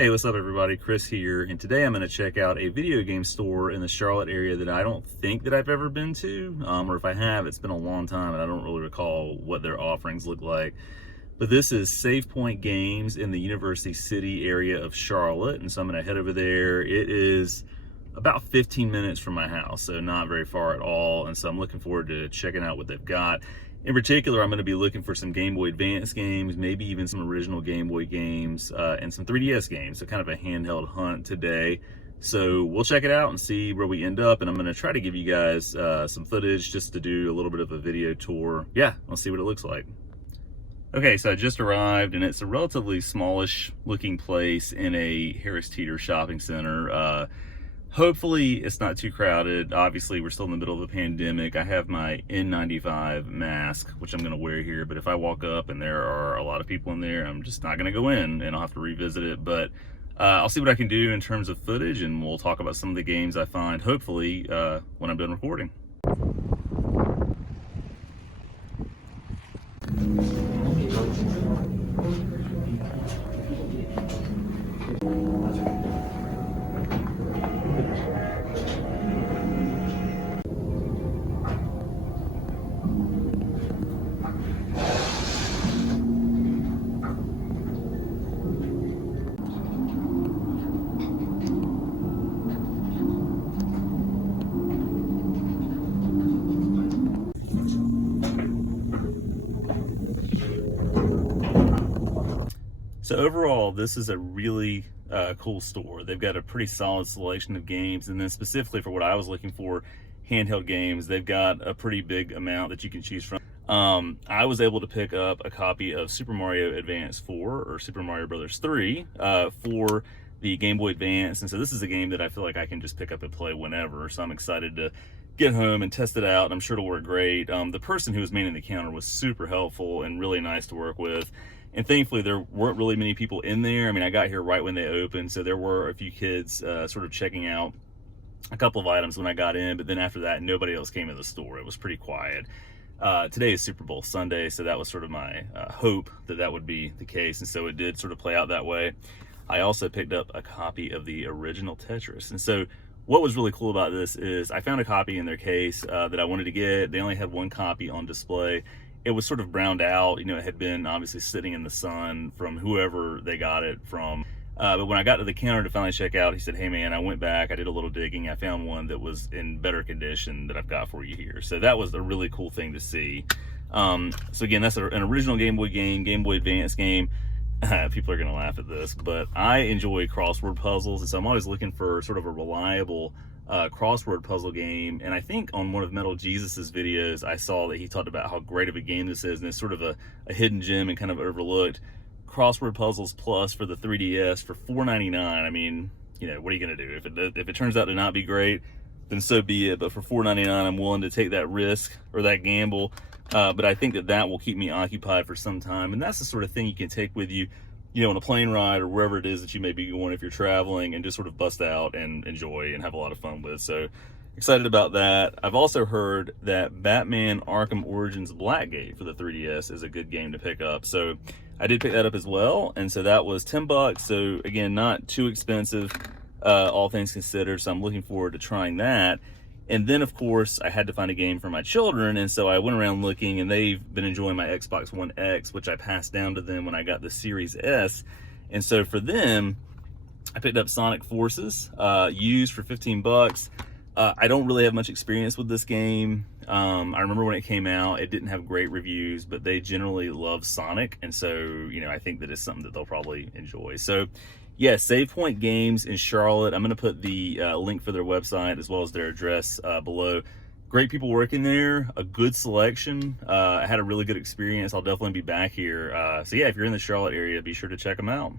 Hey, what's up everybody? Chris here, and today I'm going to check out a video game store in the Charlotte area that I don't think that I've ever been to, or if I have, it's been a long time and I don't really recall what their offerings look like. But this is Save Point Games in the University City area of Charlotte, and so I'm going to head over there. It is about 15 minutes from my house, so not very far at all, and so I'm looking forward to checking out what they've got. In particular, I'm going to be looking for some Game Boy Advance games, maybe even some original Game Boy games, and some 3DS games, so kind of a handheld hunt today. So we'll check it out and see where we end up, and I'm going to try to give you guys some footage just to do a little bit of a video tour. Yeah, let's see what it looks like. Okay, so I just arrived, and it's a relatively smallish looking place in a Harris Teeter shopping center. Hopefully it's not too crowded. Obviously we're still in the middle of a pandemic. I have my N95 mask, which I'm gonna wear here, but if I walk up and there are a lot of people in there, I'm just not gonna go in and I'll have to revisit it. But I'll see what I can do in terms of footage, and we'll talk about some of the games I find, hopefully, when I'm done recording. So overall, this is a really cool store. They've got a pretty solid selection of games, and then specifically for what I was looking for, handheld games, they've got a pretty big amount that you can choose from. I was able to pick up a copy of Super Mario Advance 4 or Super Mario Brothers 3 for the Game Boy Advance, and so this is a game that I feel like I can just pick up and play whenever, so I'm excited to get home and test it out, and I'm sure it'll work great. The person who was manning the counter was super helpful and really nice to work with. And thankfully, there weren't really many people in there. I mean, I got here right when they opened, so there were a few kids sort of checking out a couple of items when I got in, but then after that, nobody else came to the store. It was pretty quiet. Today is Super Bowl Sunday, so that was sort of my hope that that would be the case, and so it did sort of play out that way. I also picked up a copy of the original Tetris, and so what was really cool about this is I found a copy in their case that I wanted to get. They only had one copy on display. It was sort of browned out, you know, it had been obviously sitting in the sun from whoever they got it from. But when I got to the counter to finally check out, he said, hey man, I went back, I did a little digging, I found one that was in better condition that I've got for you here. So that was a really cool thing to see. So again, that's an original Game Boy game, Game Boy Advance game. People are gonna laugh at this, but I enjoy crossword puzzles, and so I'm always looking for sort of a reliable crossword puzzle game. And I think on one of Metal Jesus's videos, I saw that he talked about how great of a game this is, and it's sort of a hidden gem and kind of overlooked. Crossword Puzzles Plus for the 3DS for $4.99. I mean, you know, what are you gonna do? If it turns out to not be great, then so be it. But for $4.99, I'm willing to take that risk or that gamble. But I think that will keep me occupied for some time, and that's the sort of thing you can take with you, you know, on a plane ride or wherever it is that you may be going if you're traveling, and just sort of bust out and enjoy and have a lot of fun with. So excited about that. I've also heard that Batman Arkham Origins Blackgate for the 3DS is a good game to pick up. So I did pick that up as well, and so that was 10 bucks. So again, not too expensive, all things considered. So I'm looking forward to trying that. And then, of course, I had to find a game for my children, and so I went around looking, and they've been enjoying my Xbox One X, which I passed down to them when I got the Series S. And so for them, I picked up Sonic Forces, used for 15 bucks. I don't really have much experience with this game. I remember when it came out, it didn't have great reviews, but they generally love Sonic, and so, you know, I think that it's something that they'll probably enjoy. So yeah, Save Point Games in Charlotte. I'm going to put the link for their website as well as their address below. Great people working there, a good selection. I had a really good experience. I'll definitely be back here. So yeah, if you're in the Charlotte area, be sure to check them out.